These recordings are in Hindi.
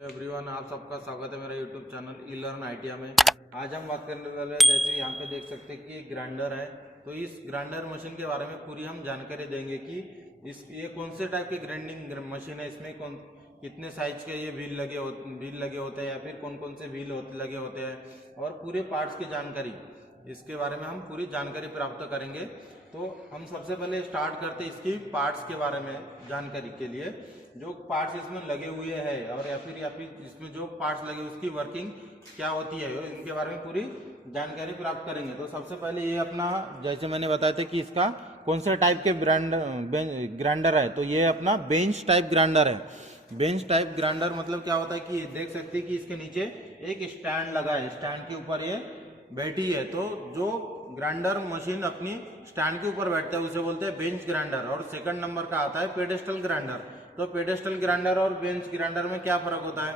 एवरीवन, आप सबका स्वागत है मेरा यूट्यूब चैनल ई लर्न आईटीआई में। आज हम बात करने वाले हैं, जैसे यहाँ पे देख सकते हैं कि एक ग्राइंडर है। तो इस ग्राइंडर मशीन के बारे में पूरी हम जानकारी देंगे कि ये कौन से टाइप की ग्राइंडिंग मशीन है, इसमें कौन कितने साइज के ये व्हील लगे होते हैं या फिर कौन कौन से व्हील लगे होते हैं और पूरे पार्ट्स की जानकारी, इसके बारे में हम पूरी जानकारी प्राप्त करेंगे। तो हम सबसे पहले स्टार्ट करते हैं इसकी पार्ट्स के बारे में जानकारी के लिए। जो पार्ट्स इसमें लगे हुए हैं और या फिर इसमें जो पार्ट्स लगे उसकी वर्किंग क्या होती है, इनके बारे में पूरी जानकारी प्राप्त करेंगे। तो सबसे पहले ये अपना, जैसे मैंने बताया था कि इसका कौन से टाइप के ग्राइंडर है, तो ये अपना बेंच टाइप ग्राइंडर है। बेंच टाइप ग्राइंडर मतलब क्या होता है कि देख सकते हैं कि इसके नीचे एक स्टैंड लगा है, स्टैंड के ऊपर ये बैठी है। तो जो ग्राइंडर मशीन अपनी स्टैंड के ऊपर बैठता है उसे बोलते हैं बेंच ग्राइंडर। और सेकंड नंबर का आता है पेडेस्टल ग्राइंडर। तो पेडेस्टल ग्राइंडर और बेंच ग्राइंडर में क्या फर्क होता है?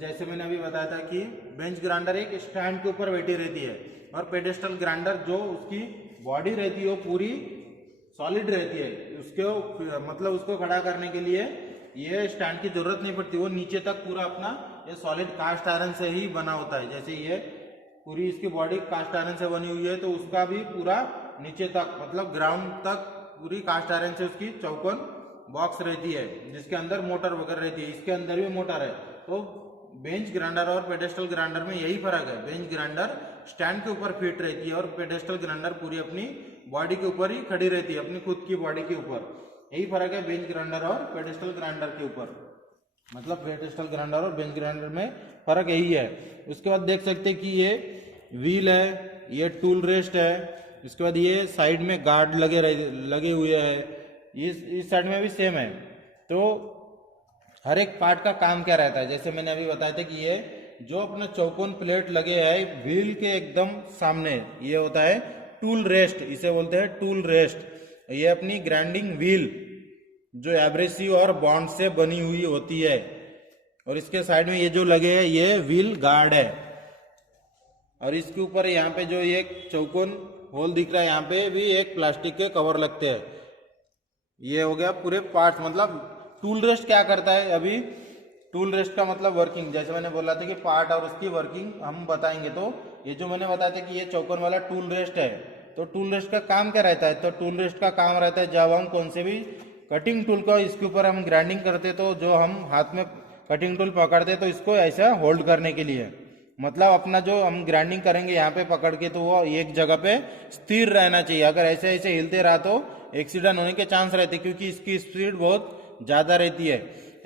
जैसे मैंने अभी बताया था कि बेंच ग्राइंडर एक स्टैंड के ऊपर बैठी रहती है और पेडेस्टल ग्राइंडर जो उसकी बॉडी रहती है वो पूरी सॉलिड रहती है। उसको मतलब उसको खड़ा करने के लिए ये स्टैंड की जरूरत नहीं पड़ती, वो नीचे तक पूरा अपना ये सॉलिड कास्ट आयरन से ही बना होता है। जैसे ये पूरी इसकी बॉडी कास्ट आयरन से बनी हुई है तो उसका भी पूरा नीचे तक मतलब ग्राउंड तक पूरी कास्ट आयरन से उसकी चौकोन बॉक्स रहती है जिसके अंदर मोटर वगैरह रहती है। इसके अंदर भी मोटर है। तो बेंच ग्राइंडर और पेडेस्टल ग्राइंडर में यही फर्क है। बेंच ग्राइंडर स्टैंड के ऊपर फिट रहती है और पेडेस्टल ग्राइंडर पूरी अपनी बॉडी के ऊपर ही खड़ी रहती है, अपनी खुद की बॉडी के ऊपर। यही फर्क है बेंच ग्राइंडर और पेडेस्टल ग्राइंडर के ऊपर। मतलब पेडेस्टल ग्राइंडर और बेंच ग्राइंडर में फर्क यही है। उसके बाद देख सकते हैं कि ये व्हील है, ये टूल रेस्ट है। इसके बाद ये साइड में गार्ड लगे हुए हैं। इस साइड में भी सेम है। तो हर एक पार्ट का काम क्या रहता है, जैसे मैंने अभी बताया था कि ये जो अपना चौकोन प्लेट लगे है व्हील के एकदम सामने, ये होता है टूल रेस्ट, इसे बोलते हैं टूल रेस्ट। ये अपनी ग्राइंडिंग व्हील जो एब्रेसिव और बॉन्ड से बनी हुई होती है। और इसके साइड में ये जो लगे हैं ये व्हील गार्ड है। और इसके ऊपर यहाँ पे जो एक चौकोन होल दिख रहा है यहाँ पे भी एक प्लास्टिक के कवर लगते हैं। ये हो गया पूरे पार्ट्स। मतलब टूल रेस्ट क्या करता है, अभी टूल रेस्ट का मतलब वर्किंग, जैसे मैंने बोला था कि पार्ट और उसकी वर्किंग हम बताएंगे। तो ये जो मैंने बताया था कि ये चौकोन वाला टूल रेस्ट है, तो टूल रेस्ट का काम क्या रहता है? तो टूल रेस्ट का काम रहता है जब हम कौन से भी कटिंग टूल को इसके ऊपर हम ग्राइंडिंग करते तो जो हम हाथ में कटिंग टूल पकड़ते तो इसको ऐसा होल्ड करने के लिए, मतलब अपना जो हम ग्राइंडिंग करेंगे यहाँ पे पकड़ के तो वो एक जगह पे स्थिर रहना चाहिए। अगर ऐसे ऐसे हिलते रहा तो एक्सीडेंट होने के चांस रहते, क्योंकि इसकी स्पीड बहुत ज्यादा रहती है।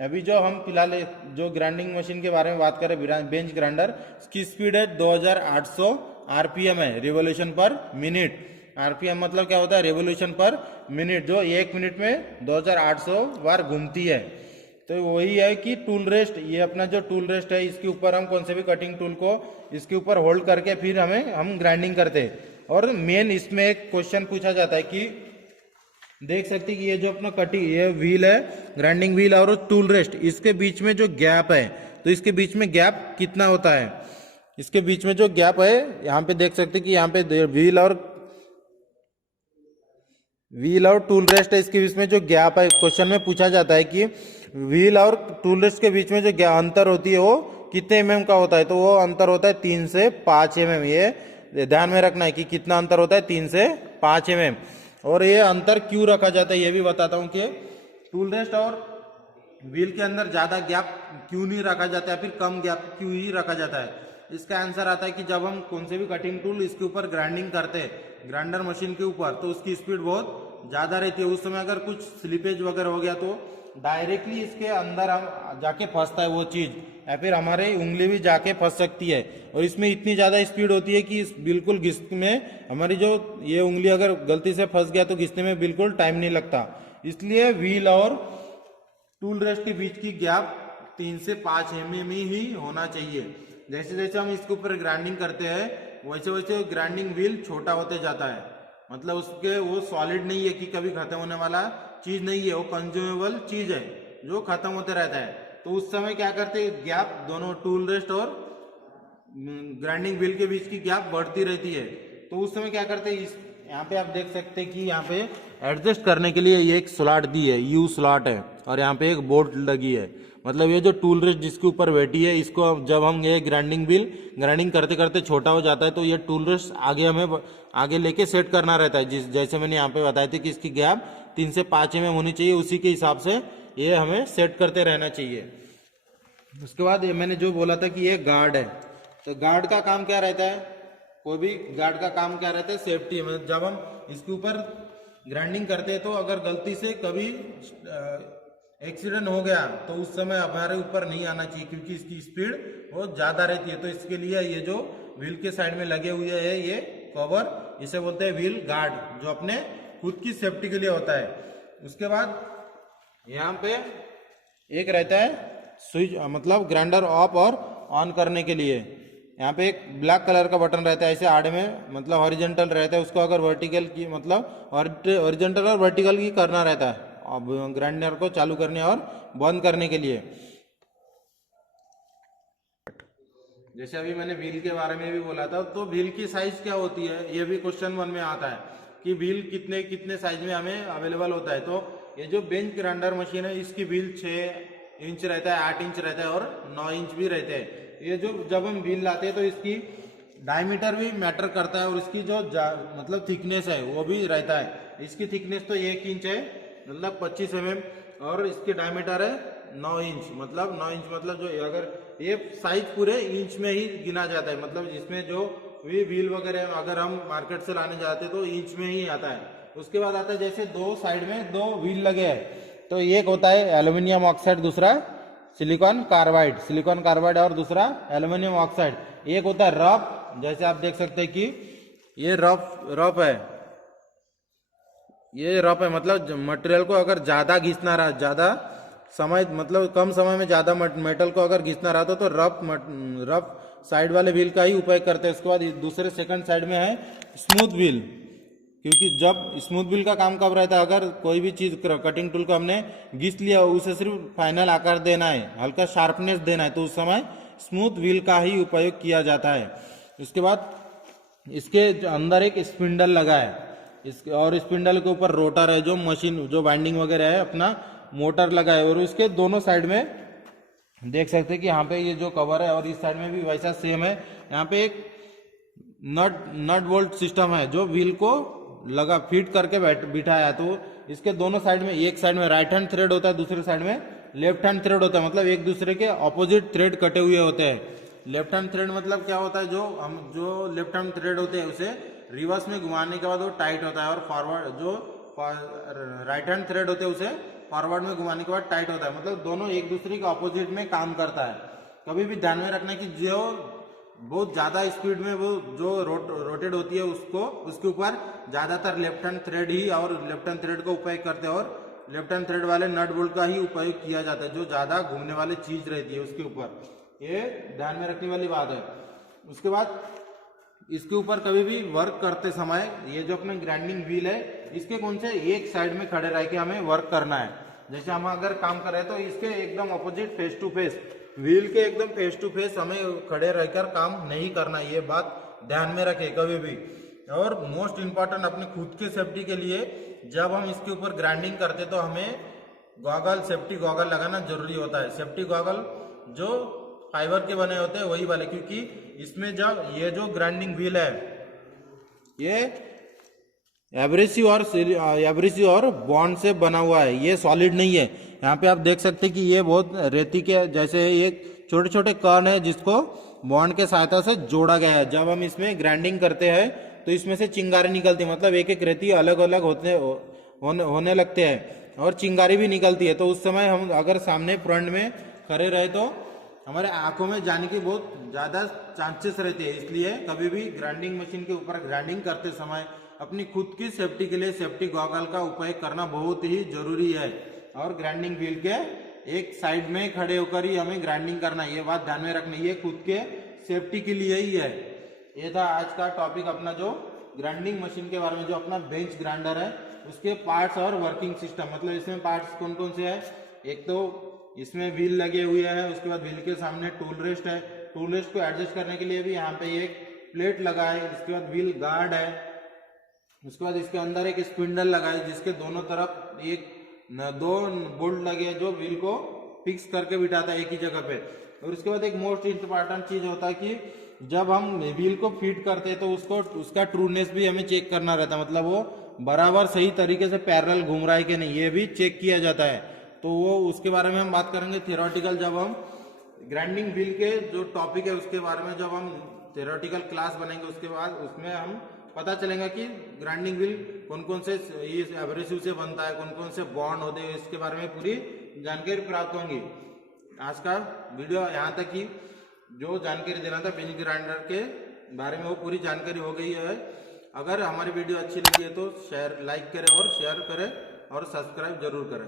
अभी जो हम फिलहाल जो ग्राइंडिंग मशीन के बारे में बात करें बेंच ग्राइंडर, इसकी स्पीड है 2800 आरपीएम है, रिवोल्यूशन पर मिनट। आरपीएम मतलब क्या होता है? रिवोल्यूशन पर मिनट, जो एक मिनट में 2800 बार घूमती है। तो वही है कि टूल रेस्ट, ये अपना जो टूल रेस्ट है इसके ऊपर हम कौन से भी कटिंग टूल को इसके ऊपर होल्ड करके फिर हम ग्राइंडिंग करते हैं। और मेन इसमें एक क्वेश्चन पूछा जाता है कि देख सकते हैं कि ये जो अपना कटिंग ये व्हील है, ग्राइंडिंग व्हील और टूल रेस्ट, इसके बीच में जो गैप है तो इसके बीच में गैप कितना होता है? इसके बीच में जो गैप है यहाँ पे देख सकते हैं कि यहाँ पे व्हील और टूल रेस्ट है, इसके बीच में जो गैप है क्वेश्चन में पूछा जाता है कि व्हील और टूल रेस्ट के बीच में जो अंतर होती है वो कितने mm का होता है? तो वो अंतर होता है 3 से 5 mm। ये ध्यान में रखना है कि कितना अंतर होता है, 3 से 5 mm। और ये अंतर क्यों रखा जाता है ये भी बताता हूं कि टूल रेस्ट और व्हील के अंदर ज्यादा गैप क्यों नहीं रखा जाता है, फिर कम गैप क्यों ही रखा जाता है। इसका आंसर आता है कि जब हम कौन से भी कटिंग टूल इसके ऊपर ग्राइंडिंग करते हैं ग्राइंडर मशीन के ऊपर तो उसकी स्पीड बहुत ज्यादा रहती है। उस समय अगर कुछ स्लिपेज वगैरह हो गया तो डायरेक्टली इसके अंदर हम जाके फंसता है वो चीज, या फिर हमारे उंगली भी जाके फंस सकती है। और इसमें इतनी ज्यादा स्पीड होती है कि बिल्कुल घिसने में हमारी जो ये उंगली अगर गलती से फंस गया तो घिसने में बिल्कुल टाइम नहीं लगता। इसलिए व्हील और टूल रेस्ट के बीच की गैप 3 से 5 mm ही होना चाहिए। जैसे जैसे हम इसके ऊपर ग्राइंडिंग करते हैं वैसे वैसे ग्राइंडिंग व्हील छोटा होते जाता है। मतलब उसके वो सॉलिड नहीं है कि कभी खत्म होने वाला चीज नहीं है, वो कंज्यूमेबल चीज है जो खत्म होते रहता है। तो उस समय क्या करते हैं, गैप दोनों टूल रेस्ट और ग्राइंडिंग व्हील के बीच की गैप बढ़ती रहती है। तो उस समय क्या करते हैं, इस यहाँ पे आप देख सकते हैं कि यहाँ पे एडजस्ट करने के लिए ये एक स्लॉट दी है, यू स्लॉट है, और यहाँ पे एक बोल्ट लगी है। मतलब ये जो टूल रेस्ट जिसके ऊपर बैठी है, इसको जब हम ये ग्राइंडिंग करते करते छोटा हो जाता है तो ये टूल रेस्ट आगे हमें आगे लेके सेट करना रहता है। जैसे मैंने यहाँ पे बताया था कि इसकी गैप 3 से 5 mm होनी चाहिए, उसी के हिसाब से ये हमें सेट करते रहना चाहिए। उसके बाद ये मैंने जो बोला था कि ये गार्ड है, तो गार्ड का काम क्या रहता है, कोई भी गार्ड का काम क्या रहता है, सेफ्टी। मतलब जब हम इसके ऊपर ग्राइंडिंग करते हैं तो अगर गलती से कभी एक्सीडेंट हो गया तो उस समय हमारे ऊपर नहीं आना चाहिए, क्योंकि इसकी स्पीड बहुत ज़्यादा रहती है। तो इसके लिए ये जो व्हील के साइड में लगे हुए है ये कवर, इसे बोलते हैं व्हील गार्ड, जो अपने खुद की सेफ्टी के लिए होता है। उसके बाद यहाँ पे एक रहता है स्विच, मतलब ग्राइंडर ऑफ और ऑन करने के लिए। यहाँ पे एक ब्लैक कलर का बटन रहता है, ऐसे आड़े में मतलब हॉरिजॉन्टल रहता है, उसको अगर वर्टिकल की मतलब हॉरिजॉन्टल और वर्टिकल की करना रहता है अब ग्राइंडर को चालू करने और बंद करने के लिए। जैसे अभी मैंने व्हील के बारे में भी बोला था, तो व्हील की साइज क्या होती है ये भी क्वेश्चन 1 में आता है कि व्हील कितने कितने साइज में हमें अवेलेबल होता है। तो ये जो बेंच ग्राइंडर मशीन है इसकी व्हील 6 इंच रहता है, 8 इंच रहता है और 9 इंच भी रहते हैं। ये जो जब हम व्हील लाते हैं तो इसकी डायमीटर भी मैटर करता है और इसकी जो मतलब थिकनेस है वो भी रहता है। इसकी थिकनेस तो 1 इंच है, मतलब 25 mm, और इसकी डायमीटर है 9 इंच। मतलब 9 इंच मतलब जो अगर ये साइज पूरे इंच में ही गिना जाता है, मतलब जिसमें जो व्हील वगैरह अगर हम मार्केट से लाने जाते तो इंच में ही आता है। उसके बाद आता है जैसे 2 साइड में 2 व्हील लगे हैं, तो एक होता है एल्यूमिनियम ऑक्साइड, दूसरा सिलिकॉन कार्बाइड और दूसरा एल्यूमिनियम ऑक्साइड। एक होता है रफ, जैसे आप देख सकते हैं कि ये रफ है, ये रफ है, मतलब मटेरियल को अगर ज्यादा घिसना रहा, ज्यादा समय मतलब कम समय में ज्यादा मेटल को अगर घिसना रहा तो रफ साइड वाले व्हील का ही उपयोग करते हैं। उसके बाद दूसरे सेकंड साइड में है स्मूथ व्हील, क्योंकि जब स्मूथ व्हील का काम कब रहता है, अगर कोई भी चीज कटिंग टूल को हमने घिस लिया, उसे सिर्फ फाइनल आकार देना है, हल्का शार्पनेस देना है, तो उस समय स्मूथ व्हील का ही उपयोग किया जाता है। उसके बाद इसके अंदर एक स्पिंडल लगा है, और स्पिंडल के ऊपर रोटर है, जो मशीन जो वाइंडिंग वगैरह है अपना मोटर लगा है। और इसके दोनों साइड में देख सकते हैं कि यहाँ पे ये जो कवर है और इस साइड में भी वैसा सेम है। यहाँ पे एक नट बोल्ट सिस्टम है जो व्हील को लगा फिट करके बिठाया है। तो इसके दोनों साइड में, एक साइड में राइट हैंड थ्रेड होता है, दूसरे साइड में लेफ्ट हैंड थ्रेड होता है, मतलब एक दूसरे के ऑपोजिट थ्रेड कटे हुए होते हैं। लेफ्ट हैंड थ्रेड मतलब क्या होता है, जो लेफ्ट हैंड थ्रेड होते हैं उसे रिवर्स में घुमाने के बाद वो टाइट होता है, और फॉरवर्ड जो राइट हैंड थ्रेड होते हैं उसे फॉरवर्ड में घुमाने के बाद टाइट होता है। मतलब दोनों एक दूसरे के ऑपोजिट में काम करता है। कभी भी ध्यान में रखना कि जो बहुत ज्यादा स्पीड में वो जो रोटेट होती है उसके ऊपर ज्यादातर लेफ्ट हैंड थ्रेड ही और लेफ्ट हैंड थ्रेड का उपयोग करते हैं, और लेफ्ट हैंड थ्रेड वाले नट बोल्ट का ही उपयोग किया जाता है, जो ज्यादा घूमने वाली चीज रहती है उसके ऊपर। ये ध्यान में रखने वाली बात है। उसके बाद इसके ऊपर कभी भी वर्क करते समय ये जो अपने ग्राइंडिंग व्हील है, इसके कौन से एक साइड में खड़े रह के हमें वर्क करना है। जैसे हम अगर काम कर रहे हैं तो इसके एकदम opposite face to face, wheel के एकदम फेस टू फेस हमें खड़े रहकर काम नहीं करना, ये बात ध्यान में रखें कभी भी। और मोस्ट इम्पॉर्टेंट अपने खुद की सेफ्टी के लिए जब हम इसके ऊपर ग्राइंडिंग करते तो हमें गॉगल, सेफ्टी गॉगल लगाना जरूरी होता है। सेफ्टी गॉगल जो फाइबर के बने होते हैं वही वाले, क्योंकि इसमें जब ये जो ग्राइंडिंग व्हील है ये एब्रेसिव और बॉन्ड से बना हुआ है, ये सॉलिड नहीं है। यहाँ पे आप देख सकते हैं कि ये बहुत रेती के जैसे एक छोटे छोटे कण है जिसको बॉन्ड के सहायता से जोड़ा गया है। जब हम इसमें ग्राइंडिंग करते हैं तो इसमें से चिंगारी निकलती है, मतलब एक एक रेती अलग अलग होने लगते हैं और चिंगारी भी निकलती है। तो उस समय हम अगर सामने फ्रंट में खड़े रहे तो हमारे आंखों में जाने की बहुत ज्यादा चांसेस रहते हैं। इसलिए कभी भी ग्राइंडिंग मशीन के ऊपर ग्राइंडिंग करते समय अपनी खुद की सेफ्टी के लिए सेफ्टी गॉगल का उपयोग करना बहुत ही जरूरी है। और ग्राइंडिंग व्हील के एक साइड में खड़े होकर ही हमें ग्राइंडिंग करना है, ये बात ध्यान में रखनी है, ये खुद के सेफ्टी के लिए ही है। ये था आज का टॉपिक अपना, जो ग्राइंडिंग मशीन के बारे में, जो अपना बेंच ग्राइंडर है उसके पार्ट्स और वर्किंग सिस्टम। मतलब इसमें पार्ट्स कौन कौन से है, एक तो इसमें व्हील लगे हुए हैं, उसके बाद व्हील के सामने टूल रेस्ट है, टूल रेस्ट को एडजस्ट करने के लिए भी यहाँ पे एक प्लेट लगा है, इसके बाद व्हील गार्ड है, उसके बाद इसके अंदर एक स्पिंडल लगाई जिसके दोनों तरफ दो बोल्ट लगे हैं जो व्हील को फिक्स करके बिठाता है एक ही जगह पे। और उसके बाद एक मोस्ट इम्पोर्टेंट चीज होता है कि जब हम व्हील को फिट करते हैं तो उसका ट्रूनेस भी हमें चेक करना रहता है, मतलब वो बराबर सही तरीके से पैरेलल घूम रहा है कि नहीं, ये भी चेक किया जाता है। तो वो उसके बारे में हम बात करेंगे थियोरेटिकल, जब हम ग्राइंडिंग व्हील के जो टॉपिक है उसके बारे में जब हम थियोरेटिकल क्लास बनेंगे उसके बाद उसमें हम पता चलेगा कि ग्राइंडिंग व्हील कौन कौन से एब्रेसिव से बनता है, कौन कौन से बॉन्ड होते हैं, इसके बारे में पूरी जानकारी प्राप्त होंगी। आज का वीडियो यहाँ तक ही जो जानकारी देना था बेंच ग्राइंडर के बारे में वो पूरी जानकारी हो गई है। अगर हमारी वीडियो अच्छी लगी है तो लाइक करें और शेयर करें और सब्सक्राइब जरूर करें।